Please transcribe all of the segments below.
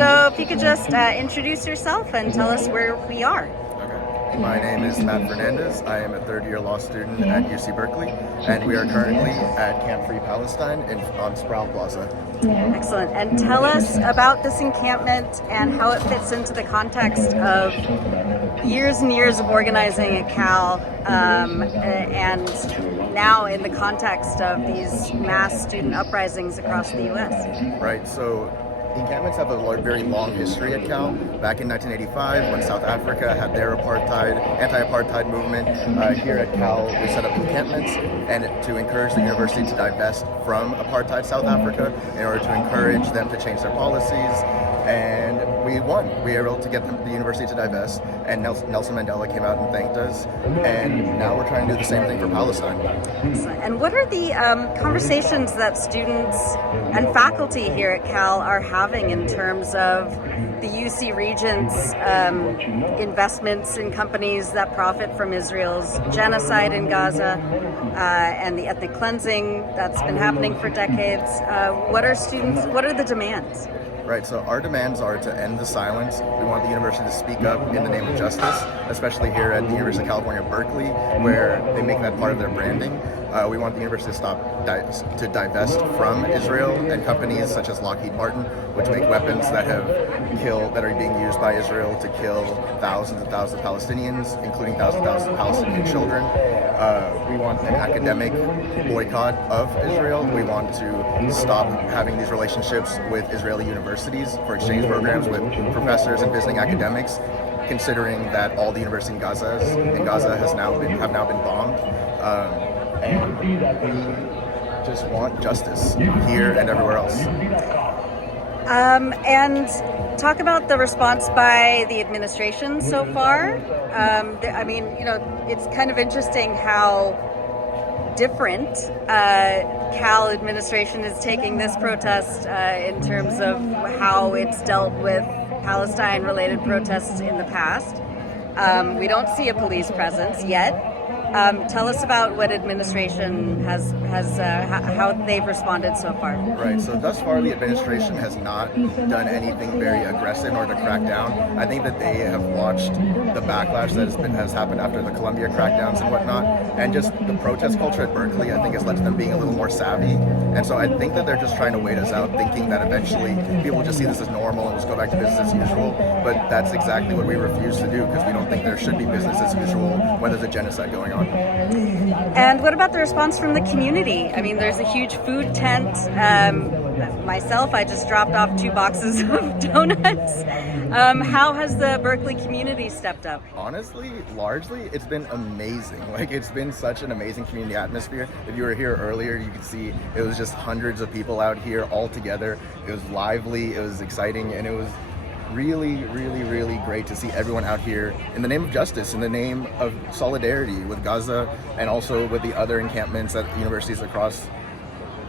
So if you could just introduce yourself and tell us where we are. Okay. My name is Matt Fernandez. I am a third-year law student at UC Berkeley, and we are currently at Camp Free Palestine on Sproul Plaza. Excellent. And tell us about this encampment and how it fits into the context of years and years of organizing at Cal, and now in the context of these mass student uprisings across the U.S. Right. So encampments have a very long history at Cal. Back in 1985, when South Africa had their anti-apartheid movement, here at Cal we set up encampments and to encourage the university to divest from apartheid South Africa in order to encourage them to change their policies. And we won. We were able to get the university to divest, and Nelson Mandela came out and thanked us. And now we're trying to do the same thing for Palestine. Excellent. And what are the conversations that students and faculty here at Cal are having in terms of the UC Regent's investments in companies that profit from Israel's genocide in Gaza and the ethnic cleansing that's been happening for decades? What are the demands? Right, so our demands are to end the silence. We want the university to speak up in the name of justice, especially here at the University of California, Berkeley, where they make that part of their branding. We want the university to divest from Israel and companies such as Lockheed Martin, which make weapons that are being used by Israel to kill thousands and thousands of Palestinians, including thousands of Palestinian children. We want an academic boycott of Israel. We want to stop having these relationships with Israeli universities for exchange programs with professors and visiting academics, considering that all the universities in Gaza have now been bombed. And we just want justice here and everywhere else. And talk about the response by the administration so far. I mean, it's kind of interesting how different Cal administration is taking this protest in terms of how it's dealt with Palestine-related protests in the past. We don't see a police presence yet. Tell us about what administration has how they've responded so far. Right. So thus far, the administration has not done anything very aggressive in order to crack down. I think that they have watched the backlash that has happened after the Columbia crackdowns and whatnot, and just the protest culture at Berkeley, I think, has led to them being a little more savvy. And so I think that they're just trying to wait us out, thinking that eventually people will just see this as normal and just go back to business as usual. But that's exactly what we refuse to do, because we don't think there should be business as usual when there's a genocide going on. And what about the response from the community? I mean, there's a huge food tent. Myself, I just dropped off 2 boxes of donuts. How has the Berkeley community stepped up? Honestly, largely, it's been amazing. It's been such an amazing community atmosphere. If you were here earlier, you could see it was just hundreds of people out here all together. It was lively, it was exciting, and it was really, really, really great to see everyone out here in the name of justice, in the name of solidarity with Gaza, and also with the other encampments at universities across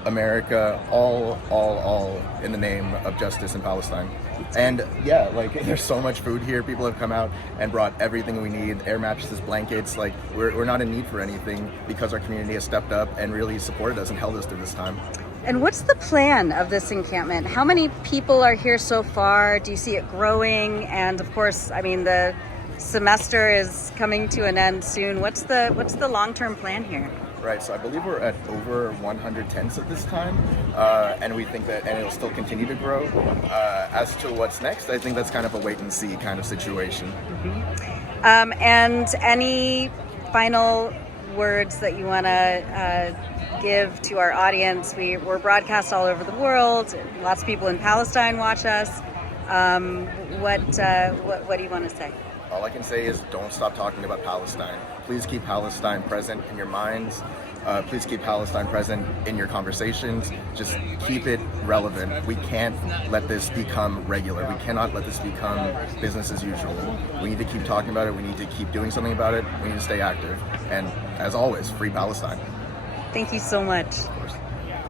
America, all in the name of justice in Palestine. And yeah, there's so much food here. People have come out and brought everything we need: air mattresses, blankets. We're not in need for anything, because our community has stepped up and really supported us and held us through this time. And what's the plan of this encampment? How many people are here so far? Do you see it growing? And of course, I mean, the semester is coming to an end soon. What's the long-term plan here? Right, so I believe we're at over 100 tents at this time, and we think that, and it'll still continue to grow. As to what's next, I think that's kind of a wait-and-see kind of situation. Mm-hmm. And any final words that you want to give to our audience? We're broadcast all over the world. Lots of people in Palestine watch us. What do you want to say? All I can say is don't stop talking about Palestine. Please keep Palestine present in your minds. Please keep Palestine present in your conversations. Just keep it relevant. We can't let this become regular. We cannot let this become business as usual. We need to keep talking about it. We need to keep doing something about it. We need to stay active. And as always, free Palestine. Thank you so much. Of course.